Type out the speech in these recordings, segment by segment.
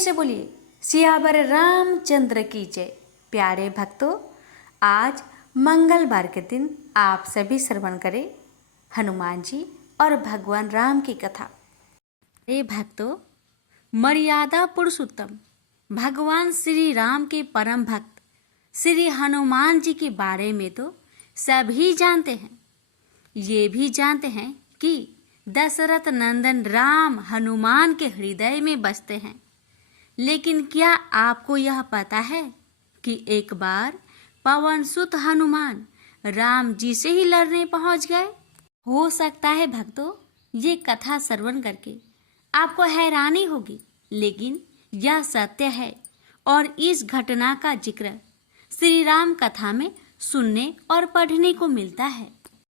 से बोलिए सियावर रामचंद्र की जय। प्यारे भक्तों, आज मंगलवार के दिन आप सभी श्रवण करें हनुमान जी और भगवान राम की कथा। हे भक्तों, मर्यादा पुरुषोत्तम भगवान श्री राम के परम भक्त श्री हनुमान जी के बारे में तो सभी जानते हैं। ये भी जानते हैं कि दशरथ नंदन राम हनुमान के हृदय में बसते हैं। लेकिन क्या आपको यह पता है कि एक बार पवन सुत हनुमान राम जी से ही लड़ने पहुंच गए? हो सकता है भक्तों, ये कथा श्रवण करके आपको हैरानी होगी, लेकिन यह सत्य है और इस घटना का जिक्र श्री राम कथा में सुनने और पढ़ने को मिलता है।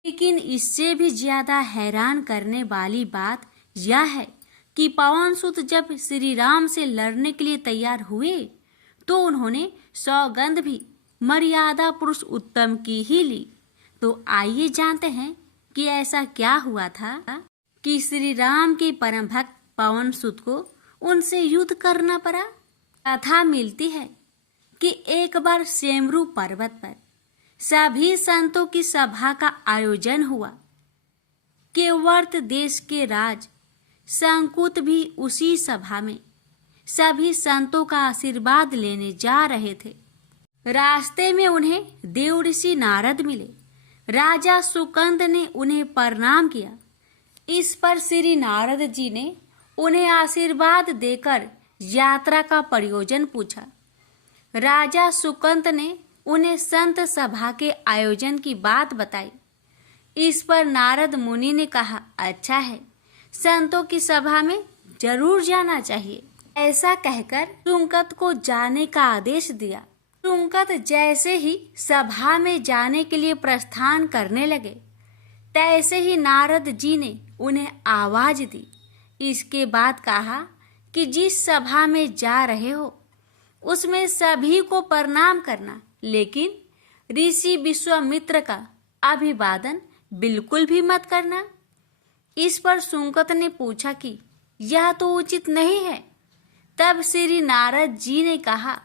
लेकिन इससे भी ज्यादा हैरान करने वाली बात यह है कि पवन सुत जब श्री राम से लड़ने के लिए तैयार हुए तो उन्होंने सौगंध भी मर्यादा पुरुष उत्तम की ही ली। तो आइए जानते हैं कि ऐसा क्या हुआ था कि श्री राम के परम भक्त पवन सुत को उनसे युद्ध करना पड़ा। कथा मिलती है कि एक बार सेमरू पर्वत पर सभी संतों की सभा का आयोजन हुआ। केवर्त देश के राज संकुत भी उसी सभा में सभी संतों का आशीर्वाद लेने जा रहे थे। रास्ते में उन्हें देव ऋषि नारद मिले। राजा सुकंद ने उन्हें प्रणाम किया। इस पर श्री नारद जी ने उन्हें आशीर्वाद देकर यात्रा का प्रयोजन पूछा। राजा सुकंद ने उन्हें संत सभा के आयोजन की बात बताई। इस पर नारद मुनि ने कहा, अच्छा है, संतों की सभा में जरूर जाना चाहिए। ऐसा कहकर सुकंद को जाने का आदेश दिया। सुकंद जैसे ही सभा में जाने के लिए प्रस्थान करने लगे, तैसे ही नारद जी ने उन्हें आवाज दी। इसके बाद कहा कि जिस सभा में जा रहे हो उसमें सभी को प्रणाम करना, लेकिन ऋषि विश्वामित्र का अभिवादन बिल्कुल भी मत करना। इस पर सुकंद ने पूछा कि यह तो उचित नहीं है। तब श्री नारद जी ने कहा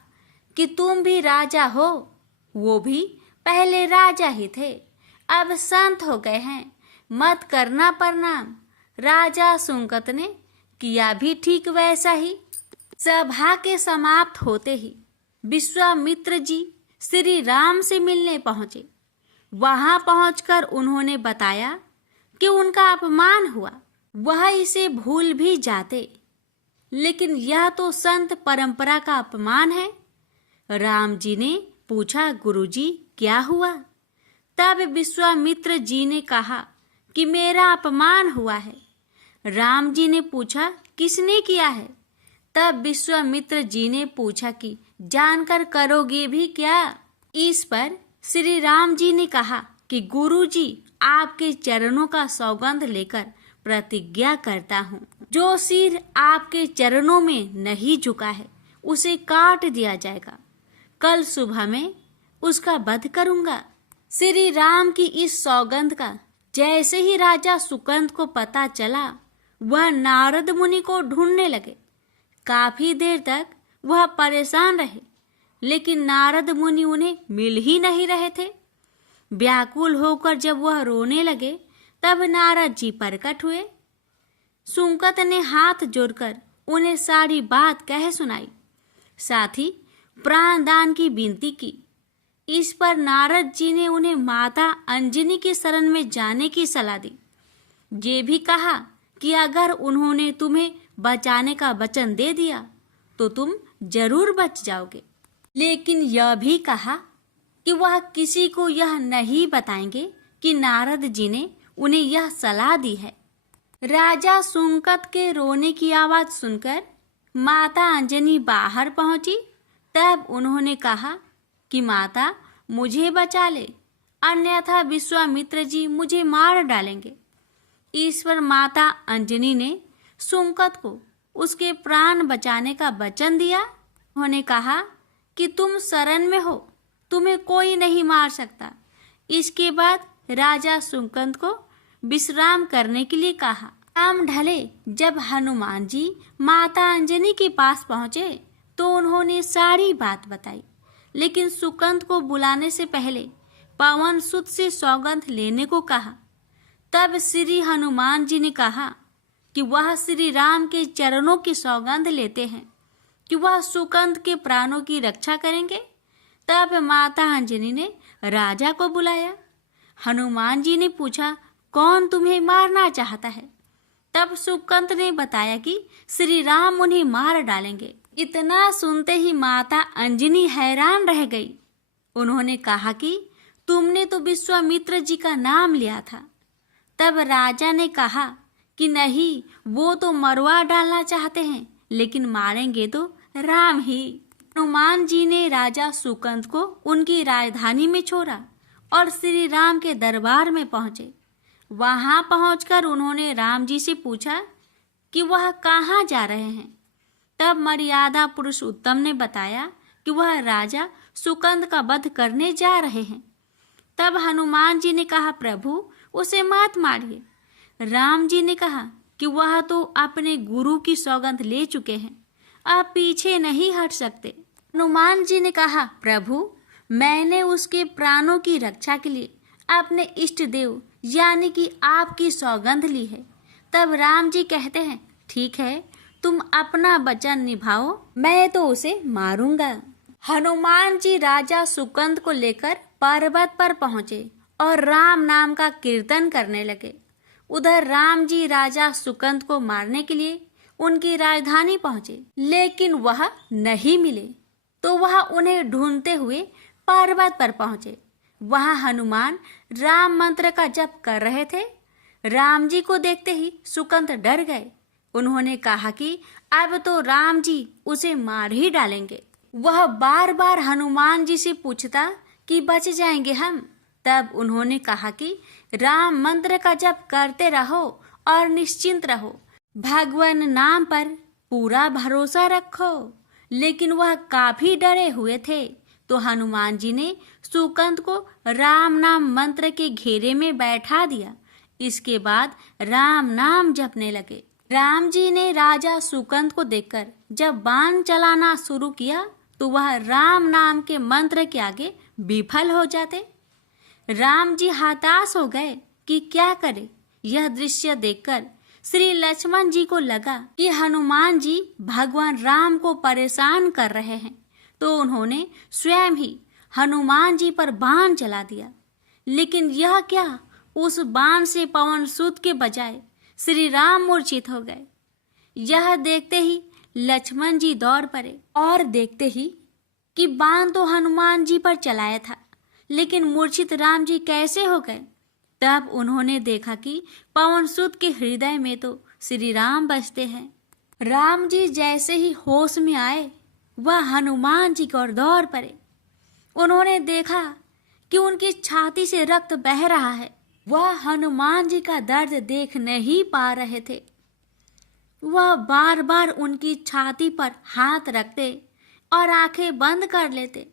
कि तुम भी राजा हो, वो भी पहले राजा ही थे, अब संत हो गए हैं, मत करना प्रणाम। राजा सुकंद ने किया भी ठीक वैसा ही। सभा के समाप्त होते ही विश्वामित्र जी श्री राम से मिलने पहुंचे। वहां पहुंचकर उन्होंने बताया कि उनका अपमान हुआ। वह इसे भूल भी जाते, लेकिन यह तो संत परंपरा का अपमान है। राम जी ने पूछा, गुरुजी क्या हुआ? तब विश्वामित्र जी ने कहा कि मेरा अपमान हुआ है। राम जी ने पूछा, किसने किया है? तब विश्वामित्र जी ने पूछा कि जानकर करोगे भी क्या? इस पर श्री राम जी ने कहा कि गुरुजी, आपके चरणों का सौगंध लेकर प्रतिज्ञा करता हूँ, जो सिर आपके चरणों में नहीं झुका है उसे काट दिया जाएगा। कल सुबह में उसका वध करूंगा। श्री राम की इस सौगंध का जैसे ही राजा सुकंद को पता चला, वह नारद मुनि को ढूंढने लगे। काफी देर तक वह परेशान रहे, लेकिन नारद मुनि उन्हें मिल ही नहीं रहे थे। व्याकुल होकर जब वह रोने लगे, तब नारद जी प्रकट हुए। सुकंद ने हाथ जोड़कर उन्हें सारी बात कह सुनाई, साथ ही प्राण दान की विनती की। इस पर नारद जी ने उन्हें माता अंजनी की शरण में जाने की सलाह दी। ये भी कहा कि अगर उन्होंने तुम्हें बचाने का वचन दे दिया तो तुम जरूर बच जाओगे, लेकिन यह भी कहा कि वह किसी को यह नहीं बताएंगे कि नारद जी ने उन्हें यह सलाह दी है। राजा सुकंद के रोने की आवाज सुनकर माता अंजनी बाहर पहुंची। तब उन्होंने कहा कि माता, मुझे बचा ले, अन्यथा विश्वामित्र जी मुझे मार डालेंगे। इस पर माता अंजनी ने सुकंद को उसके प्राण बचाने का वचन दिया। उन्होंने कहा कि तुम शरण में हो, तुम्हें कोई नहीं मार सकता। इसके बाद राजा सुकंद को विश्राम करने के लिए कहा। शाम ढले जब हनुमान जी माता अंजनी के पास पहुंचे तो उन्होंने सारी बात बताई, लेकिन सुकंद को बुलाने से पहले पवन सुत से सौगंध लेने को कहा। तब श्री हनुमान जी ने कहा कि वह श्री राम के चरणों की सौगंध लेते हैं कि वह सुकंद के प्राणों की रक्षा करेंगे। तब माता अंजनी ने राजा को बुलाया। हनुमान जी ने पूछा, कौन तुम्हें मारना चाहता है? तब सुकंद ने बताया कि श्री राम उन्हें मार डालेंगे। इतना सुनते ही माता अंजनी हैरान रह गई। उन्होंने कहा कि तुमने तो विश्वामित्र जी का नाम लिया था। तब राजा ने कहा कि नहीं, वो तो मरवा डालना चाहते हैं, लेकिन मारेंगे तो राम ही। हनुमान जी ने राजा सुकंद को उनकी राजधानी में छोड़ा और श्री राम के दरबार में पहुंचे। वहां पहुंचकर उन्होंने राम जी से पूछा कि वह कहाँ जा रहे हैं। तब मर्यादा पुरुषोत्तम ने बताया कि वह राजा सुकंद का वध करने जा रहे हैं। तब हनुमान जी ने कहा, प्रभु उसे मत मारिए। राम जी ने कहा कि वह तो अपने गुरु की सौगंध ले चुके हैं, आप पीछे नहीं हट सकते। हनुमान जी ने कहा, प्रभु मैंने उसके प्राणों की रक्षा के लिए अपने इष्ट देव यानी कि आपकी सौगंध ली है। तब राम जी कहते हैं, ठीक है, तुम अपना वचन निभाओ, मैं तो उसे मारूंगा। हनुमान जी राजा सुकंद को लेकर पर्वत पर पहुंचे और राम नाम का कीर्तन करने लगे। उधर राम जी राजा सुकंद को मारने के लिए उनकी राजधानी पहुंचे, लेकिन वह नहीं मिले। तो वह उन्हें ढूंढते हुए पर्वत पर पहुंचे। वहां हनुमान राम मंत्र का जप कर रहे थे। राम जी को देखते ही सुकंद डर गए। उन्होंने कहा कि अब तो राम जी उसे मार ही डालेंगे। वह बार बार हनुमान जी से पूछता कि बच जाएंगे हम। तब उन्होंने कहा कि राम मंत्र का जप करते रहो और निश्चिंत रहो, भगवान नाम पर पूरा भरोसा रखो। लेकिन वह काफी डरे हुए थे, तो हनुमान जी ने सुकंद को राम नाम मंत्र के घेरे में बैठा दिया। इसके बाद राम नाम जपने लगे। राम जी ने राजा सुकंद को देखकर जब बाण चलाना शुरू किया तो वह राम नाम के मंत्र के आगे विफल हो जाते। राम जी हताश हो गए कि क्या करे। यह दृश्य देखकर श्री लक्ष्मण जी को लगा कि हनुमान जी भगवान राम को परेशान कर रहे हैं, तो उन्होंने स्वयं ही हनुमान जी पर बाण चला दिया। लेकिन यह क्या, उस बाण से पवन सुत के बजाय श्री राम मूर्छित हो गए। यह देखते ही लक्ष्मण जी दौड़ पड़े और देखते ही कि बाण तो हनुमान जी पर चलाया था, लेकिन मूर्छित राम जी कैसे हो गए। तब उन्होंने देखा कि पवन सुत के हृदय में तो श्री राम बसते हैं। राम जी जैसे ही होश में आए, वह हनुमान जी की ओर दौड़ पड़े। उन्होंने देखा कि उनकी छाती से रक्त बह रहा है। वह हनुमान जी का दर्द देख नहीं पा रहे थे। वह बार बार उनकी छाती पर हाथ रखते और आंखें बंद कर लेते।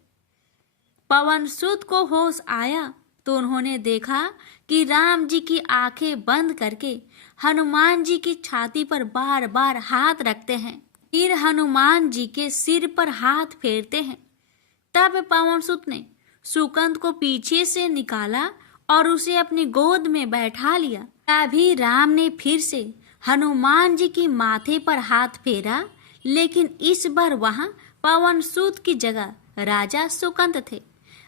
पवन सुत को होश आया तो उन्होंने देखा कि राम जी की आंखें बंद करके हनुमान जी की छाती पर बार बार हाथ रखते हैं, फिर हनुमान जी के सिर पर हाथ फेरते हैं। तब पवन सुत ने सुकंद को पीछे से निकाला और उसे अपनी गोद में बैठा लिया। तभी राम ने फिर से हनुमान जी की माथे पर हाथ फेरा, लेकिन इस बार वहां पवन सुत की जगह राजा सुकंद थे।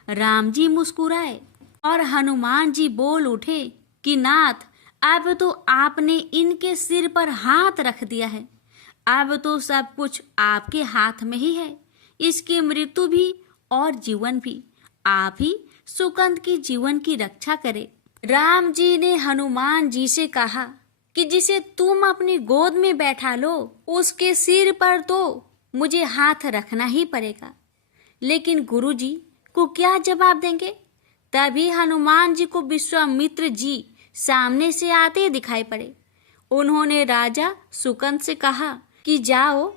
राम जी मुस्कुराए और हनुमान जी बोल उठे कि नाथ, अब तो आपने इनके सिर पर हाथ रख दिया है, अब तो सब कुछ आपके हाथ में ही है। इसकी मृत्यु भी और जीवन भी आप ही सुकंद की जीवन की रक्षा करे। राम जी ने हनुमान जी से कहा कि जिसे तुम अपनी गोद में बैठा लो, उसके सिर पर तो मुझे हाथ रखना ही पड़ेगा। लेकिन गुरुजी को क्या जवाब देंगे? तभी हनुमान जी को विश्वामित्र जी सामने से आते दिखाई पड़े। उन्होंने राजा सुकंद से कहा कि जाओ,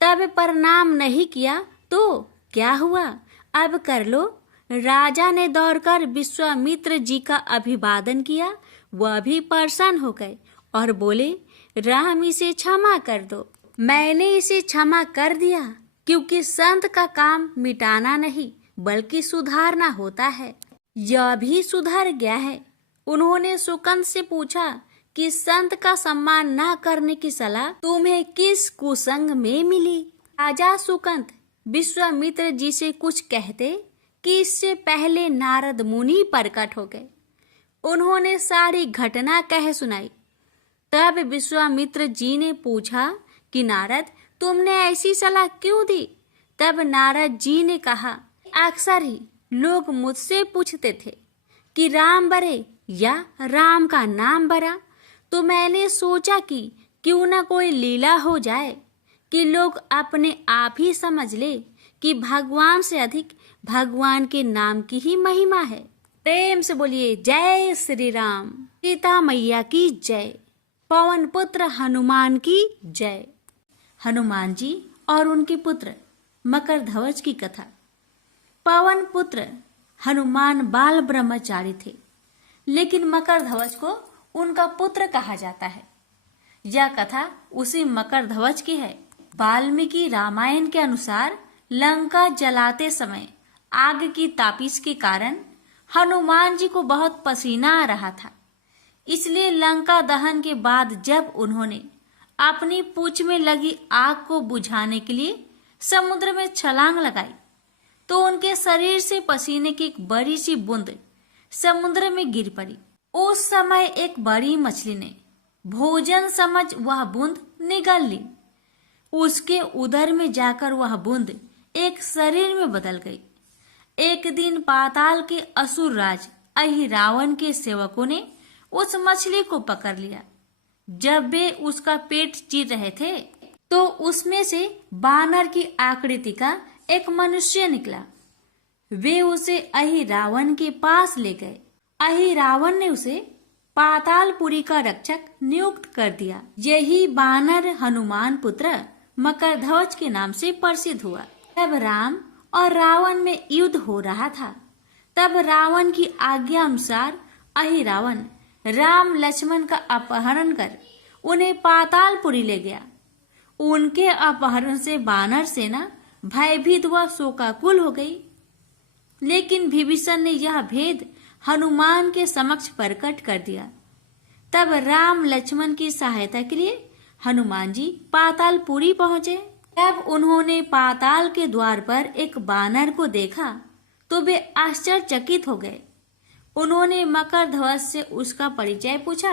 तब प्रणाम नहीं किया तो क्या हुआ, अब कर लो। राजा ने दौड़कर विश्वामित्र जी का अभिवादन किया। वह भी प्रसन्न हो गए और बोले, राम इसे क्षमा कर दो। मैंने इसे क्षमा कर दिया क्योंकि संत का काम मिटाना नहीं बल्कि सुधारना होता है। यह भी सुधर गया है। उन्होंने सुकंद से पूछा कि संत का सम्मान न करने की सलाह तुम्हें किस कुसंग में मिली। राजा सुकंद विश्वामित्र जी से कुछ कहते कि इससे पहले नारद मुनि प्रकट हो गए। उन्होंने सारी घटना कह सुनाई। तब विश्वामित्र जी ने पूछा कि नारद, तुमने ऐसी सलाह क्यों दी? तब नारद जी ने कहा, अक्सर ही लोग मुझसे पूछते थे कि राम बरे या राम का नाम बरा, तो मैंने सोचा कि क्यों न कोई लीला हो जाए कि लोग अपने आप ही समझ ले कि भगवान से अधिक भगवान के नाम की ही महिमा है। प्रेम से बोलिए जय श्री राम। सीता मैया की जय। पवन पुत्र हनुमान की जय। हनुमान जी और उनके पुत्र मकरध्वज की कथा। पवन पुत्र हनुमान बाल ब्रह्मचारी थे, लेकिन मकरध्वज को उनका पुत्र कहा जाता है। यह कथा उसी मकरध्वज की है। वाल्मीकि रामायण के अनुसार लंका जलाते समय आग की तापिश के कारण हनुमान जी को बहुत पसीना आ रहा था। इसलिए लंका दहन के बाद जब उन्होंने अपनी पूंछ में लगी आग को बुझाने के लिए समुद्र में छलांग लगाई, तो उनके शरीर से पसीने की एक बड़ी सी बूंद समुद्र में गिर पड़ी। उस समय एक बड़ी मछली ने भोजन समझ वह बूंद निगल ली। उसके उदर में जाकर वह बूंद एक शरीर में बदल गई। एक दिन पाताल के असुर राज अहिरावण के सेवकों ने उस मछली को पकड़ लिया। जब वे उसका पेट चीर रहे थे तो उसमें से बानर की आकृति का एक मनुष्य निकला। वे उसे अहिरावण के पास ले गए। अहिरावण ने उसे पातालपुरी का रक्षक नियुक्त कर दिया। यही बानर हनुमान पुत्र मकरध्वज के नाम से प्रसिद्ध हुआ। तब राम और रावण में युद्ध हो रहा था। तब रावण की आज्ञा अनुसार अहिरावण राम लक्ष्मण का अपहरण कर उन्हें पातालपुरी ले गया। उनके अपहरण से वानर सेना भयभीत व शोकाकुल हो गई। लेकिन विभीषण ने यह भेद हनुमान के समक्ष प्रकट कर दिया। तब राम लक्ष्मण की सहायता के लिए हनुमान जी पातालपुरी पहुंचे। तब उन्होंने पाताल के द्वार पर एक बानर को देखा तो वे आश्चर्यचकित हो गए। उन्होंने मकरध्वज से उसका परिचय पूछा।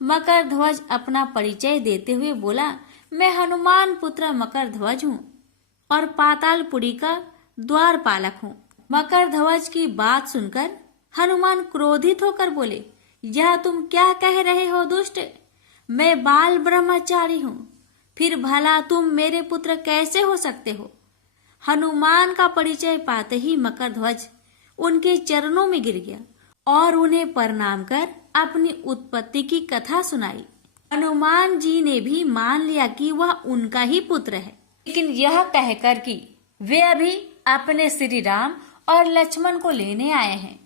मकरध्वज अपना परिचय देते हुए बोला, मैं हनुमान पुत्र मकरध्वज हूँ और पातालपुरी का द्वारपालक हूँ। मकरध्वज की बात सुनकर हनुमान क्रोधित होकर बोले, यह तुम क्या कह रहे हो दुष्ट? मैं बाल ब्रह्मचारी हूँ, फिर भला तुम मेरे पुत्र कैसे हो सकते हो? हनुमान का परिचय पाते ही मकरध्वज उनके चरणों में गिर गया और उन्हें प्रणाम कर अपनी उत्पत्ति की कथा सुनाई। हनुमान जी ने भी मान लिया कि वह उनका ही पुत्र है, लेकिन यह कहकर कि वे अभी अपने श्री राम और लक्ष्मण को लेने आए हैं।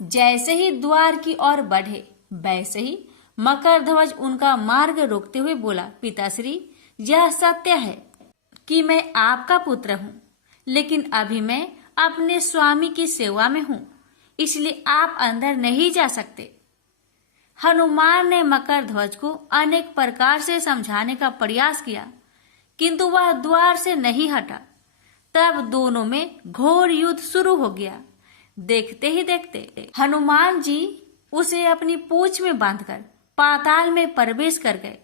जैसे ही द्वार की ओर बढ़े वैसे ही मकरध्वज उनका मार्ग रोकते हुए बोला, पिताश्री, यह सत्य है कि मैं आपका पुत्र हूँ, लेकिन अभी मैं अपने स्वामी की सेवा में हूँ, इसलिए आप अंदर नहीं जा सकते। हनुमान ने मकरध्वज को अनेक प्रकार से समझाने का प्रयास किया, किंतु वह द्वार से नहीं हटा। तब दोनों में घोर युद्ध शुरू हो गया। देखते ही देखते हनुमान जी उसे अपनी पूंछ में बांधकर पाताल में प्रवेश कर गए।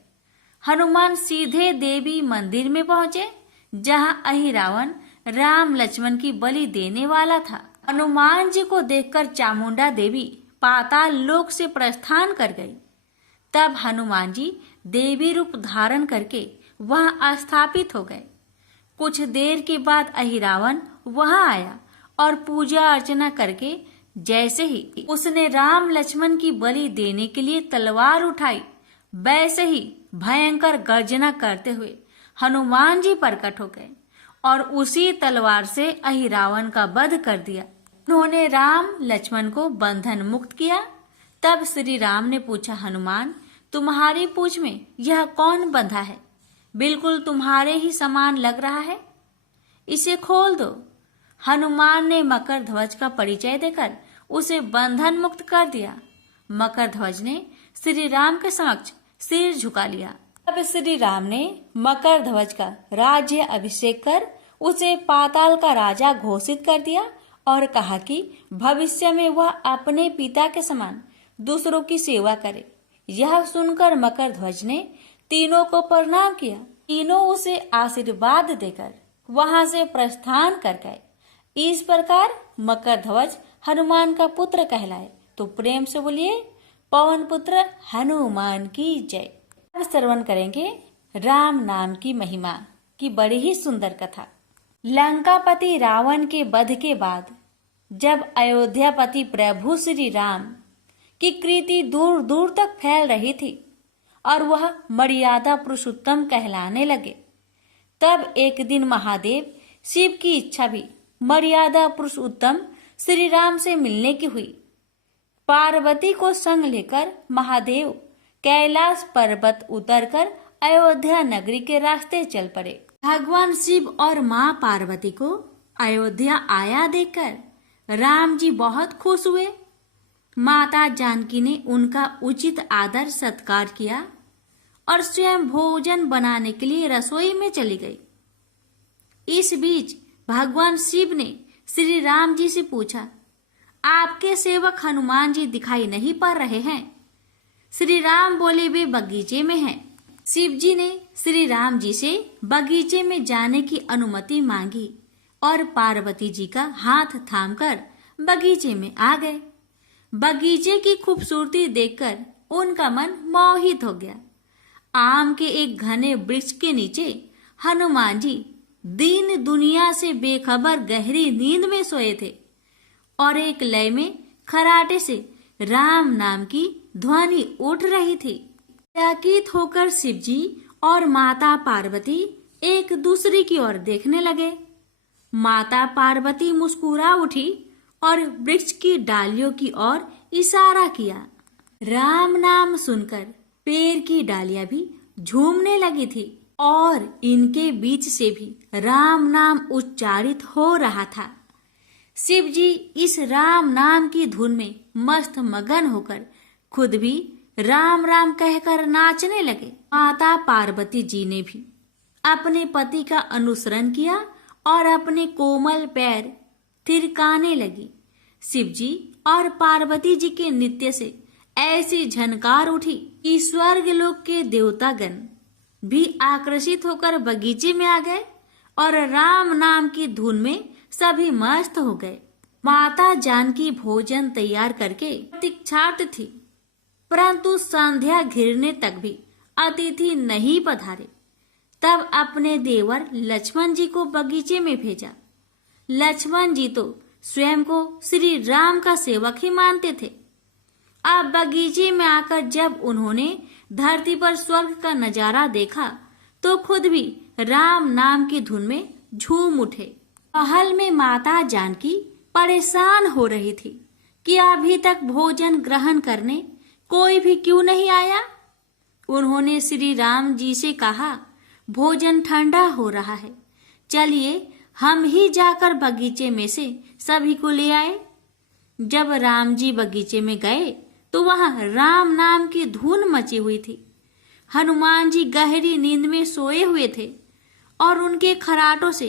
हनुमान सीधे देवी मंदिर में पहुंचे, जहां अहिरावण राम लक्ष्मण की बलि देने वाला था। हनुमान जी को देखकर चामुंडा देवी पाताल लोक से प्रस्थान कर गई। तब हनुमान जी देवी रूप धारण करके वहां स्थापित हो गए। कुछ देर के बाद अहिरावण वहां आया और पूजा अर्चना करके जैसे ही उसने राम लक्ष्मण की बलि देने के लिए तलवार उठाई, वैसे ही भयंकर गर्जना करते हुए हनुमान जी प्रकट हो गए और उसी तलवार से अहिरावण का वध कर दिया। उन्होंने राम लक्ष्मण को बंधन मुक्त किया। तब श्री राम ने पूछा, हनुमान, तुम्हारी पूंछ में यह कौन बंधा है? बिल्कुल तुम्हारे ही समान लग रहा है, इसे खोल दो। हनुमान ने मकर ध्वज का परिचय देकर उसे बंधन मुक्त कर दिया। मकर ध्वज ने श्री राम के समक्ष सिर झुका लिया। तब श्री राम ने मकर ध्वज का राज्य अभिषेक कर उसे पाताल का राजा घोषित कर दिया और कहा कि भविष्य में वह अपने पिता के समान दूसरों की सेवा करे। यह सुनकर मकर ध्वज ने तीनों को प्रणाम किया। तीनों उसे आशीर्वाद देकर वहां से प्रस्थान कर गए। इस प्रकार मकर ध्वज हनुमान का पुत्र कहलाए। तो प्रेम से बोलिए, पवन पुत्र हनुमान की जय। अब श्रवण करेंगे राम नाम की महिमा की बड़ी ही सुंदर कथा। लंकापति रावण के वध के बाद जब अयोध्यापति प्रभु श्री राम की कीर्ति दूर दूर तक फैल रही थी और वह मर्यादा पुरुषोत्तम कहलाने लगे, तब एक दिन महादेव शिव की इच्छा भी मर्यादा पुरुषोत्तम श्री राम से मिलने की हुई। पार्वती को संग लेकर महादेव कैलाश पर्वत उतरकर अयोध्या नगरी के रास्ते चल पड़े। भगवान शिव और माँ पार्वती को अयोध्या आया देखकर राम जी बहुत खुश हुए। माता जानकी ने उनका उचित आदर सत्कार किया और स्वयं भोजन बनाने के लिए रसोई में चली गई। इस बीच भगवान शिव ने श्री राम जी से पूछा, आपके सेवक हनुमान जी दिखाई नहीं पड़ रहे हैं? श्री राम बोले, वे बगीचे में हैं। शिव जी ने श्री राम जी से बगीचे में जाने की अनुमति मांगी और पार्वती जी का हाथ थामकर बगीचे में आ गए। बगीचे की खूबसूरती देखकर उनका मन मोहित हो गया। आम के एक घने वृक्ष के नीचे हनुमान जी दीन दुनिया से बेखबर गहरी नींद में सोए थे और एक लय में खराटे से राम नाम की ध्वनि उठ रही थी। चकित होकर शिव जी और माता पार्वती एक दूसरे की ओर देखने लगे। माता पार्वती मुस्कुरा उठी और वृक्ष की डालियों की ओर इशारा किया। राम नाम सुनकर पेड़ की डालियां भी झूमने लगी थी और इनके बीच से भी राम नाम उच्चारित हो रहा था। शिव जी इस राम नाम की धुन में मस्त मगन होकर खुद भी राम राम कहकर नाचने लगे। माता पार्वती जी ने भी अपने पति का अनुसरण किया और अपने कोमल पैर थिरकाने लगी। शिव जी और पार्वती जी के नृत्य से ऐसी झनकार उठी कि स्वर्गलोक के देवतागण भी आकर्षित होकर बगीचे में आ गए और राम नाम की धुन में सभी मस्त हो गए। माता जानकी भोजन तैयार करके प्रतीक्षार्थ थी, परंतु संध्या घिरने तक भी अतिथि नहीं पधारे। तब अपने देवर लक्ष्मण जी को बगीचे में भेजा। लक्ष्मण जी तो स्वयं को श्री राम का सेवक ही मानते थे। अब बगीचे में आकर जब उन्होंने धरती पर स्वर्ग का नजारा देखा तो खुद भी राम नाम की धुन में झूम उठे। महल में माता जानकी परेशान हो रही थी कि अभी तक भोजन ग्रहण करने कोई भी क्यों नहीं आया। उन्होंने श्री राम जी से कहा, भोजन ठंडा हो रहा है, चलिए हम ही जाकर बगीचे में से सभी को ले आए। जब राम जी बगीचे में गए तो वहां राम नाम की धुन मची हुई थी। हनुमान जी गहरी नींद में सोए हुए थे और उनके खराटों से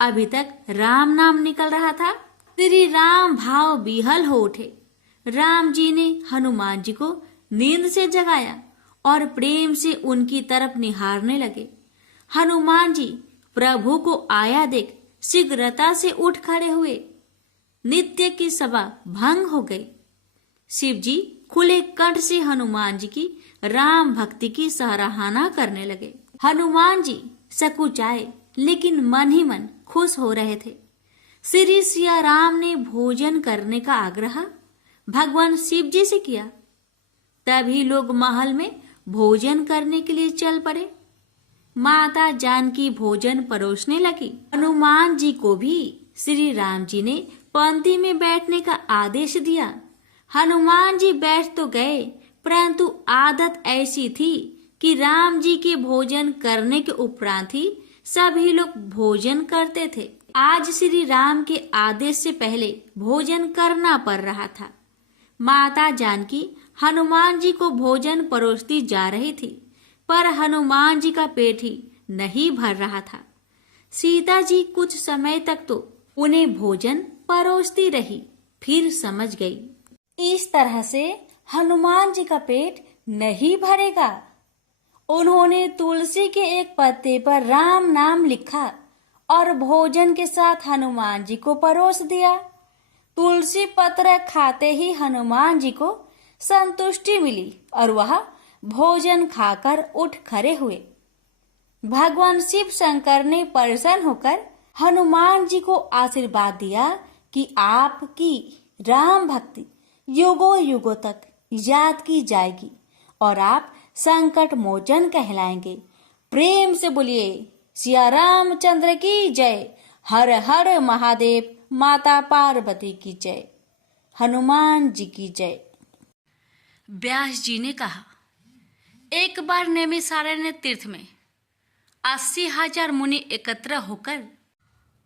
अभी तक राम नाम निकल रहा था। श्री राम भाव विहल हो उठे। राम जी ने हनुमान जी को नींद से जगाया और प्रेम से उनकी तरफ निहारने लगे। हनुमान जी प्रभु को आया देख शीघ्रता से उठ खड़े हुए। नित्य की सभा भंग हो गई। शिव जी खुले कंठ से हनुमान जी की राम भक्ति की सराहना करने लगे। हनुमान जी सकुचाए लेकिन मन ही मन खुश हो रहे थे। श्री सिया राम ने भोजन करने का आग्रह भगवान शिव जी से किया। तभी लोग महल में भोजन करने के लिए चल पड़े। माता जानकी भोजन परोसने लगी। हनुमान जी को भी श्री राम जी ने पंक्ति में बैठने का आदेश दिया। हनुमान जी बैठ तो गए, परंतु आदत ऐसी थी कि राम जी के भोजन करने के उपरांत ही सभी लोग भोजन करते थे। आज श्री राम के आदेश से पहले भोजन करना पड़ रहा था। माता जानकी हनुमान जी को भोजन परोसती जा रही थी, पर हनुमान जी का पेट ही नहीं भर रहा था। सीता जी कुछ समय तक तो उन्हें भोजन परोसती रही, फिर समझ गई इस तरह से हनुमान जी का पेट नहीं भरेगा। उन्होंने तुलसी के एक पत्ते पर राम नाम लिखा और भोजन के साथ हनुमान जी को परोस दिया। तुलसी पत्र खाते ही हनुमान जी को संतुष्टि मिली और वह भोजन खाकर उठ खड़े हुए। भगवान शिव शंकर ने प्रसन्न होकर हनुमान जी को आशीर्वाद दिया कि आपकी राम भक्ति युगों युगों तक याद की जाएगी और आप संकट मोचन कहलाएंगे। प्रेम से बोलिए सिया रामचंद्र की जय। हर हर महादेव। माता पार्वती की जय। हनुमान जी की जय। व्यास जी ने कहा, एक बार नैमिषारण्य तीर्थ में 80,000 मुनि एकत्र होकर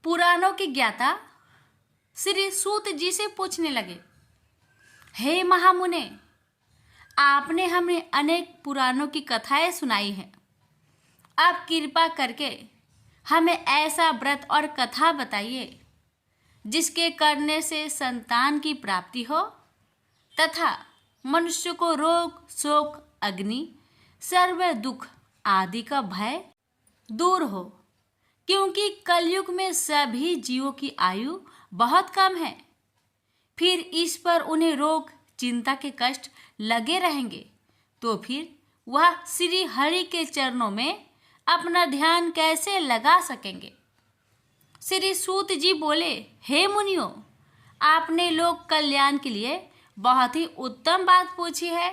पुराणों के ज्ञाता श्री सूत जी से पूछने लगे, हे महामुने, आपने हमें अनेक पुराणों की कथाएं सुनाई हैं। आप कृपा करके हमें ऐसा व्रत और कथा बताइए जिसके करने से संतान की प्राप्ति हो तथा मनुष्य को रोग शोक अग्नि सर्व दुख आदि का भय दूर हो, क्योंकि कलयुग में सभी जीवों की आयु बहुत कम है। फिर इस पर उन्हें रोग चिंता के कष्ट लगे रहेंगे तो फिर वह श्री हरि के चरणों में अपना ध्यान कैसे लगा सकेंगे। श्री सूत जी बोले, हे मुनियों, आपने लोक कल्याण के लिए बहुत ही उत्तम बात पूछी है।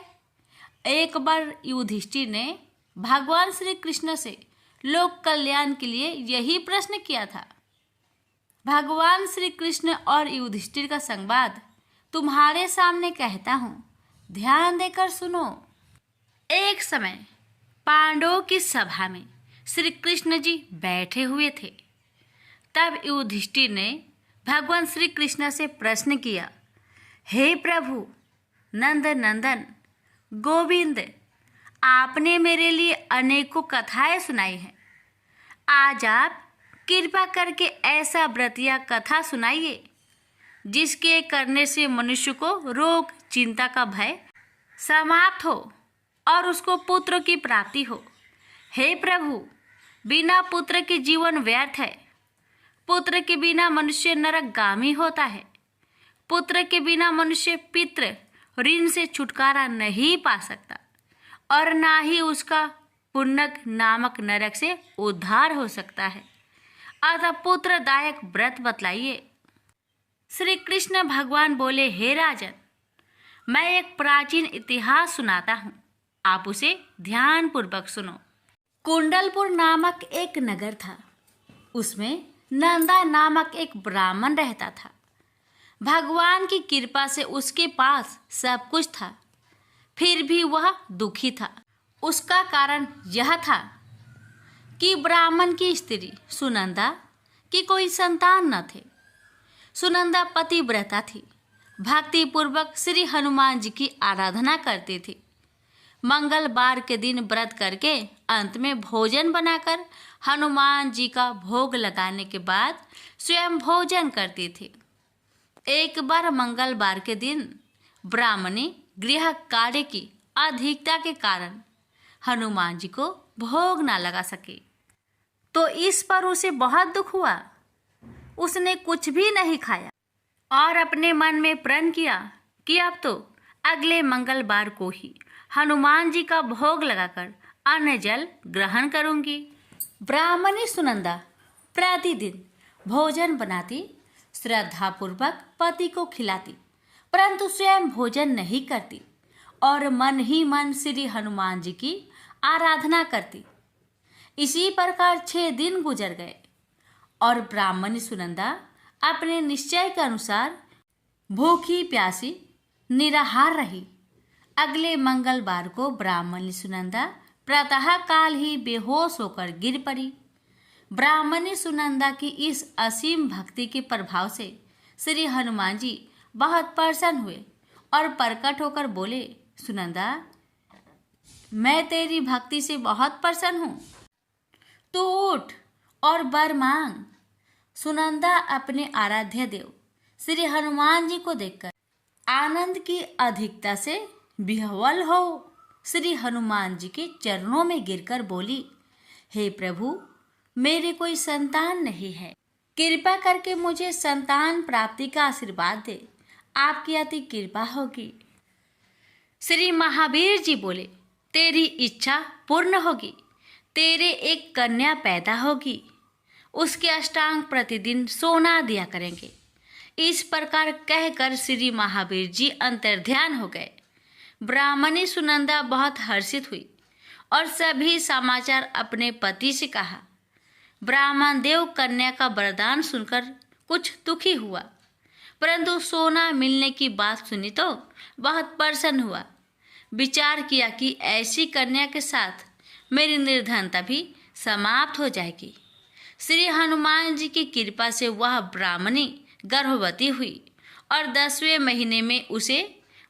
एक बार युधिष्ठिर ने भगवान श्री कृष्ण से लोक कल्याण के लिए यही प्रश्न किया था। भगवान श्री कृष्ण और युधिष्ठिर का संवाद तुम्हारे सामने कहता हूँ, ध्यान देकर सुनो। एक समय पांडवों की सभा में श्री कृष्ण जी बैठे हुए थे। तब युधिष्ठिर ने भगवान श्री कृष्ण से प्रश्न किया, हे प्रभु नंद नंदन गोविंद, आपने मेरे लिए अनेकों कथाएं सुनाई हैं। आज आप कृपा करके ऐसा व्रत या कथा सुनाइए जिसके करने से मनुष्य को रोग चिंता का भय समाप्त हो और उसको पुत्र की प्राप्ति हो। हे प्रभु, बिना पुत्र के जीवन व्यर्थ है। पुत्र के बिना मनुष्य नरकगामी होता है। पुत्र के बिना मनुष्य पितृ ऋण से छुटकारा नहीं पा सकता और ना ही उसका पुण्यक नामक नरक से उद्धार हो सकता है। अतः पुत्रदायक व्रत बतलाइए। श्री कृष्ण भगवान बोले, हे राजन, मैं एक प्राचीन इतिहास सुनाता हूँ, आप उसे ध्यान पूर्वक सुनो। कुंडलपुर नामक एक नगर था। उसमें नंदा नामक एक ब्राह्मण रहता था। भगवान की कृपा से उसके पास सब कुछ था, फिर भी वह दुखी था। उसका कारण यह था कि ब्राह्मण की स्त्री सुनंदा की कोई संतान न थे। सुनंदा पतिव्रता थी, भक्ति पूर्वक श्री हनुमान जी की आराधना करती थी। मंगलवार के दिन व्रत करके अंत में भोजन बनाकर हनुमान जी का भोग लगाने के बाद स्वयं भोजन करती थी। एक बार मंगलवार के दिन ब्राह्मणी गृह कार्य की अधिकता के कारण हनुमान जी को भोग ना लगा सके, तो इस पर उसे बहुत दुख हुआ। उसने कुछ भी नहीं खाया और अपने मन में प्रण किया कि अब तो अगले मंगलवार को ही हनुमान जी का भोग लगाकर अन्न जल ग्रहण करूंगी। ब्राह्मणी सुनंदा प्रतिदिन भोजन बनाती, श्रद्धापूर्वक पति को खिलाती, परंतु स्वयं भोजन नहीं करती और मन ही मन श्री हनुमान जी की आराधना करती। इसी प्रकार 6 दिन गुजर गए और ब्राह्मणी सुनंदा अपने निश्चय के अनुसार भूखी प्यासी निराहार रही। अगले मंगलवार को ब्राह्मणी सुनंदा प्रातः काल ही बेहोश होकर गिर पड़ी। ब्राह्मणी सुनंदा की इस असीम भक्ति के प्रभाव से श्री हनुमान जी बहुत प्रसन्न हुए और प्रकट होकर बोले, सुनंदा, मैं तेरी भक्ति से बहुत प्रसन्न हूँ, तू उठ और वर मांग। सुनंदा अपने आराध्य देव श्री हनुमान जी को देखकर आनंद की अधिकता से विह्वल हो श्री हनुमान जी के चरणों में गिरकर बोली, हे प्रभु, मेरे कोई संतान नहीं है, कृपा करके मुझे संतान प्राप्ति का आशीर्वाद दे, आपकी अति कृपा होगी। श्री महावीर जी बोले, तेरी इच्छा पूर्ण होगी, तेरे एक कन्या पैदा होगी, उसके अष्टांग प्रतिदिन सोना दिया करेंगे। इस प्रकार कहकर श्री महावीर जी अंतर्ध्यान हो गए। ब्राह्मणी सुनंदा बहुत हर्षित हुई और सभी समाचार अपने पति से कहा। ब्राह्मण देव कन्या का वरदान सुनकर कुछ दुखी हुआ, परंतु सोना मिलने की बात सुनी तो बहुत प्रसन्न हुआ। विचार किया कि ऐसी कन्या के साथ मेरी निर्धनता भी समाप्त हो जाएगी। श्री हनुमान जी की कृपा से वह ब्राह्मणी गर्भवती हुई और 10वें महीने में उसे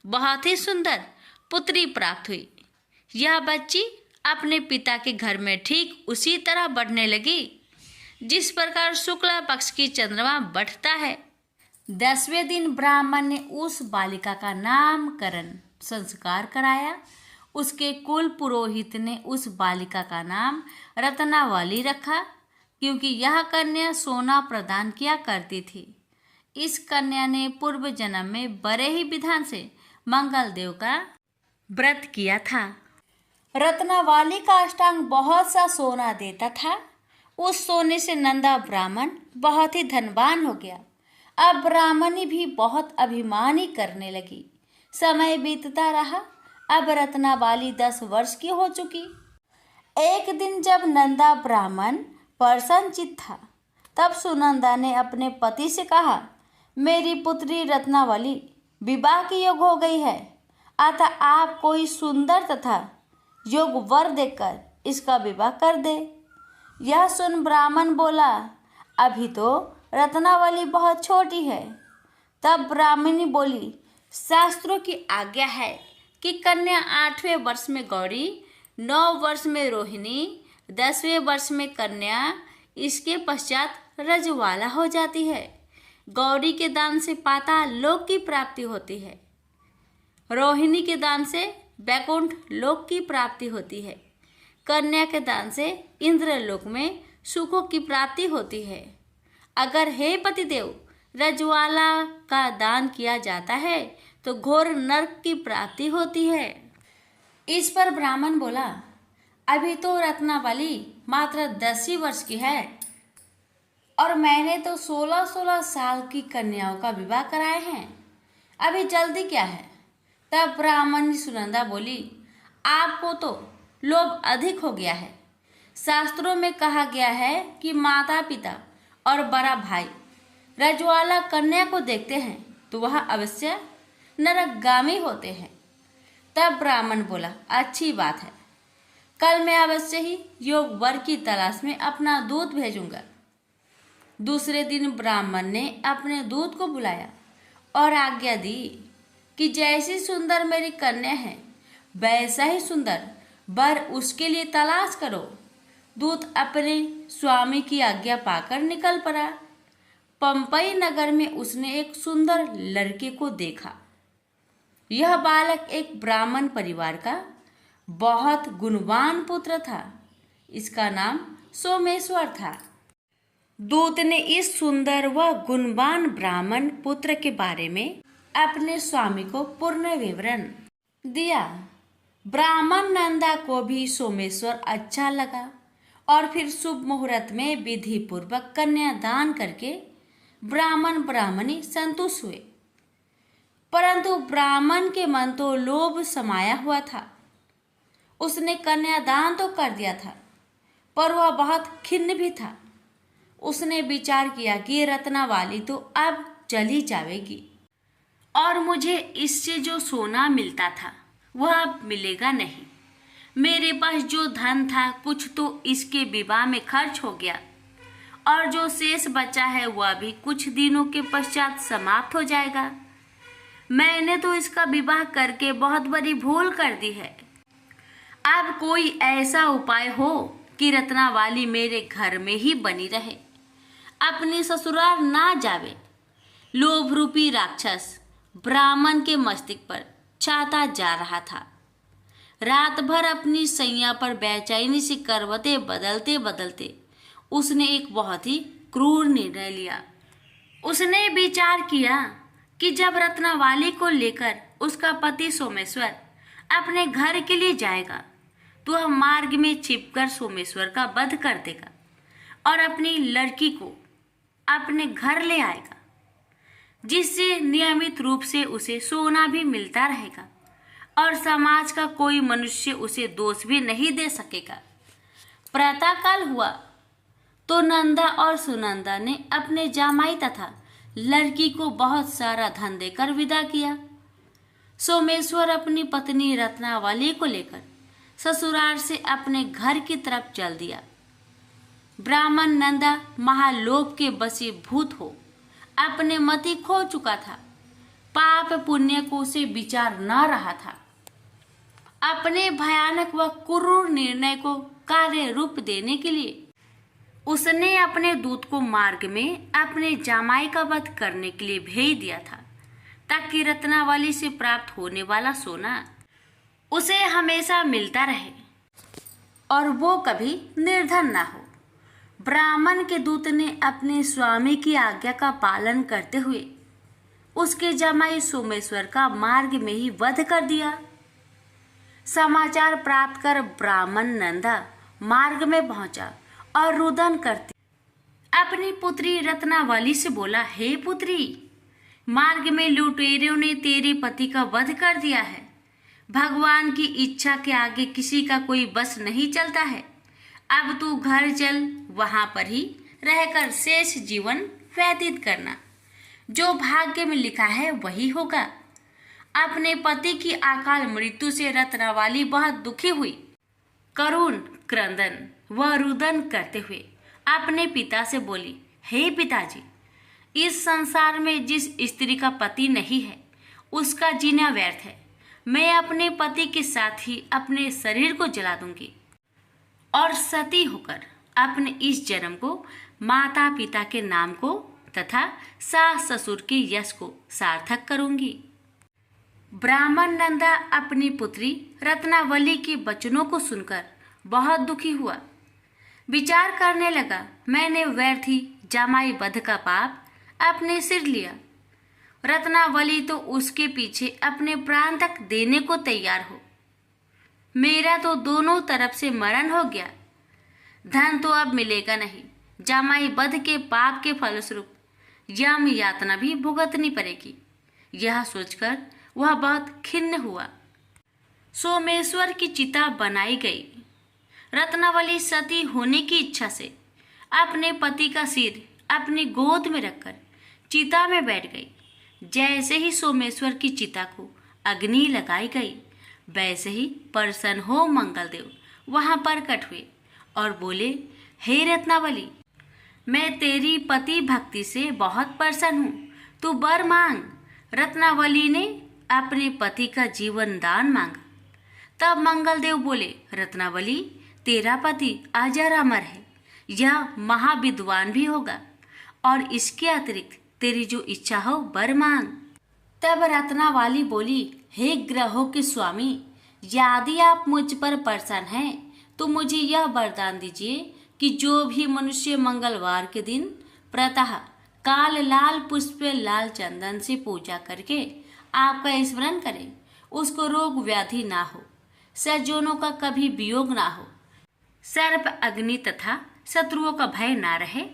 बहुत ही सुंदर पुत्री प्राप्त हुई। यह बच्ची अपने पिता के घर में ठीक उसी तरह बढ़ने लगी जिस प्रकार शुक्ला पक्ष की चंद्रमा बढ़ता है। 10वें दिन ब्राह्मण ने उस बालिका का नामकरण संस्कार कराया। उसके कुल पुरोहित ने उस बालिका का नाम रत्नावली रखा, क्योंकि यह कन्या सोना प्रदान किया करती थी। इस कन्या ने पूर्व जन्म में बड़े ही विधान से मंगल देव का व्रत किया था। रत्नावली का अष्टांग बहुत सा सोना देता था। उस सोने से नंदा ब्राह्मण बहुत ही धनवान हो गया। अब ब्राह्मणी भी बहुत अभिमानी करने लगी। समय बीतता रहा। अब रत्नावली 10 वर्ष की हो चुकी। एक दिन जब नंदा ब्राह्मण प्रसन्नचित्त था, तब सुनंदा ने अपने पति से कहा, मेरी पुत्री रत्नावली विवाह की योग हो गई है, अतः आप कोई सुंदर तथा योग वर देकर इसका विवाह कर दे। यह सुन ब्राह्मण बोला, अभी तो रत्नावली बहुत छोटी है। तब ब्राह्मणी बोली, शास्त्रों की आज्ञा है कि कन्या 8वें वर्ष में गौरी, 9 वर्ष में रोहिणी, 10वें वर्ष में कन्या, इसके पश्चात रजवाला हो जाती है। गौरी के दान से पाताल लोक की प्राप्ति होती है, रोहिणी के दान से वैकुंठ लोक की प्राप्ति होती है, कन्या के दान से इंद्रलोक में सुखों की प्राप्ति होती है। अगर हे पतिदेव रजवाला का दान किया जाता है तो घोर नरक की प्राप्ति होती है। इस पर ब्राह्मण बोला, अभी तो रत्नावली मात्र 10 ही वर्ष की है और मैंने तो 16-16 साल की कन्याओं का विवाह कराए हैं, अभी जल्दी क्या है। तब ब्राह्मणी सुनंदा बोली, आपको तो लोभ अधिक हो गया है। शास्त्रों में कहा गया है कि माता पिता और बड़ा भाई रजवाला कन्या को देखते हैं तो वह अवश्य नरकगामी होते हैं। तब ब्राह्मण बोला, अच्छी बात है, कल मैं अवश्य ही योग वर की तलाश में अपना दूत भेजूंगा। दूसरे दिन ब्राह्मण ने अपने दूत को बुलाया और आज्ञा दी कि जैसी सुंदर मेरी कन्या है वैसा ही सुंदर वर उसके लिए तलाश करो। दूत अपने स्वामी की आज्ञा पाकर निकल पड़ा। पंपई नगर में उसने एक सुंदर लड़के को देखा। यह बालक एक ब्राह्मण परिवार का बहुत गुणवान पुत्र था। इसका नाम सोमेश्वर था। दूत ने इस सुंदर व गुणवान ब्राह्मण पुत्र के बारे में अपने स्वामी को पूर्ण विवरण दिया। ब्राह्मण नंदा को भी सोमेश्वर अच्छा लगा और फिर शुभ मुहूर्त में विधि पूर्वक कन्यादान करके ब्राह्मण ब्राह्मणी संतुष्ट हुए। परंतु ब्राह्मण के मन तो लोभ समाया हुआ था। उसने कन्यादान तो कर दिया था, पर वह बहुत खिन्न भी था। उसने विचार किया कि रत्नावली तो अब चली जाएगी और मुझे इससे जो सोना मिलता था वह अब मिलेगा नहीं। मेरे पास जो धन था कुछ तो इसके विवाह में खर्च हो गया, और जो शेष बचा है वह भी कुछ दिनों के पश्चात समाप्त हो जाएगा। मैंने तो इसका विवाह करके बहुत बड़ी भूल कर दी है। अब कोई ऐसा उपाय हो कि रत्नावली मेरे घर में ही बनी रहे, अपने ससुराल ना जावे। लोभ रूपी राक्षस ब्राह्मण के मस्तिष्क पर छाता जा रहा था। रात भर अपनी सैया पर बेचैनी से करवटें बदलते बदलते उसने एक बहुत ही क्रूर निर्णय लिया। उसने विचार किया कि जब रत्नावली को लेकर उसका पति सोमेश्वर अपने घर के लिए जाएगा तो वह मार्ग में छिपकर सोमेश्वर का वध कर देगा और अपनी लड़की को अपने घर ले आएगा, जिससे नियमित रूप से उसे सोना भी मिलता रहेगा और समाज का कोई मनुष्य उसे दोष भी नहीं दे सकेगा। प्रातःकाल हुआ तो नंदा और सुनंदा ने अपने जामाई तथा लड़की को बहुत सारा धन देकर विदा किया। सोमेश्वर अपनी पत्नी रत्नावली को लेकर ससुराल से अपने घर की तरफ चल दिया। ब्राह्मण नंदा महालोभ के वशीभूत हो अपने मति खो चुका था। पाप पुण्य को उसे विचार न रहा था। अपने भयानक व क्रूर निर्णय को कार्य रूप देने के लिए उसने अपने दूत को मार्ग में अपने जामाई का वध करने के लिए भेज दिया था, ताकि रत्नावली से प्राप्त होने वाला सोना उसे हमेशा मिलता रहे और वो कभी निर्धन ना हो। ब्राह्मण के दूत ने अपने स्वामी की आज्ञा का पालन करते हुए उसके जमाई सोमेश्वर का मार्ग में ही वध कर दिया। समाचार प्राप्त कर ब्राह्मण नंदा मार्ग में पहुंचा और रुदन करती अपनी पुत्री रत्नावली से बोला, हे पुत्री, मार्ग में लुटेरों ने तेरे पति का वध कर दिया है। भगवान की इच्छा के आगे किसी का कोई बस नहीं चलता है। अब तू घर चल, वहां पर ही रहकर शेष जीवन व्यतीत करना। जो भाग्य में लिखा है वही होगा। अपने पति की अकाल मृत्यु से रत्नावली बहुत दुखी हुई। करुण क्रंदन व रुदन करते हुए अपने पिता से बोली, हे पिताजी, इस संसार में जिस स्त्री का पति नहीं है उसका जीना व्यर्थ है। मैं अपने पति के साथ ही अपने शरीर को जला दूंगी और सती होकर अपने इस जन्म को माता पिता के नाम को तथा सास ससुर के यश को सार्थक करूंगी। ब्राह्मण नंदा अपनी पुत्री रत्नावली के वचनों को सुनकर बहुत दुखी हुआ। विचार करने लगा, मैंने व्यर्थ ही जामाई वध का पाप अपने सिर लिया। रत्नावली तो उसके पीछे अपने प्राण तक देने को तैयार हो। मेरा तो दोनों तरफ से मरण हो गया। धन तो अब मिलेगा नहीं। जामाई वध के पाप के फलस्वरूप यम यातना भी भुगतनी पड़ेगी। यह सोचकर वह बहुत खिन्न हुआ। सोमेश्वर की चिता बनाई गई। रत्नावली सती होने की इच्छा से अपने पति का सिर अपनी गोद में रखकर चिता में बैठ गई। जैसे ही सोमेश्वर की चिता को अग्नि लगाई गई, वैसे ही प्रसन्न हो मंगलदेव वहां प्रकट हुए और बोले, हे रत्नावली, मैं तेरी पति भक्ति से बहुत प्रसन्न हूँ, तू वर मांग। रत्नावली ने अपने पति का जीवन दान मांगा। तब मंगलदेव बोले, रत्नावली, तेरा पति अजर अमर है, यह महाविद्वान भी होगा और इसके अतिरिक्त तेरी जो इच्छा हो वर मांग। तब रत्नावली बोली, हे ग्रहों के स्वामी, यदि आप मुझ पर प्रसन्न हैं तो मुझे यह वरदान दीजिए कि जो भी मनुष्य मंगलवार के दिन प्रातः काल लाल पुष्प लाल चंदन से पूजा करके आपका स्मरण करे, उसको रोग व्याधि ना हो, सज्जनों का कभी वियोग ना हो, सर्प अग्नि तथा शत्रुओं का भय ना रहे।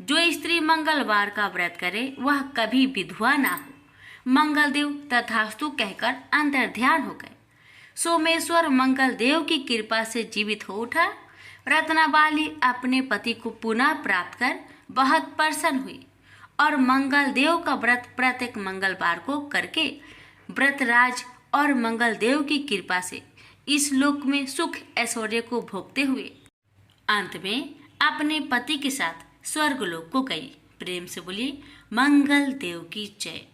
जो स्त्री मंगलवार का व्रत करे वह कभी विधवा ना हो। मंगलदेव तथास्तु कहकर अंतर्ध्यान हो गए। सोमेश्वर मंगलदेव की कृपा से जीवित हो उठा। रत्नावली अपने पति को पुनः प्राप्त कर बहुत प्रसन्न हुई और मंगलदेव का व्रत प्रत्येक मंगलवार को करके व्रतराज और मंगल देव की कृपा से इस लोक में सुख ऐश्वर्य को भोगते हुए अंत में अपने पति के साथ स्वर्ग लोक को गई। प्रेम से बोलिए मंगल देव की जय।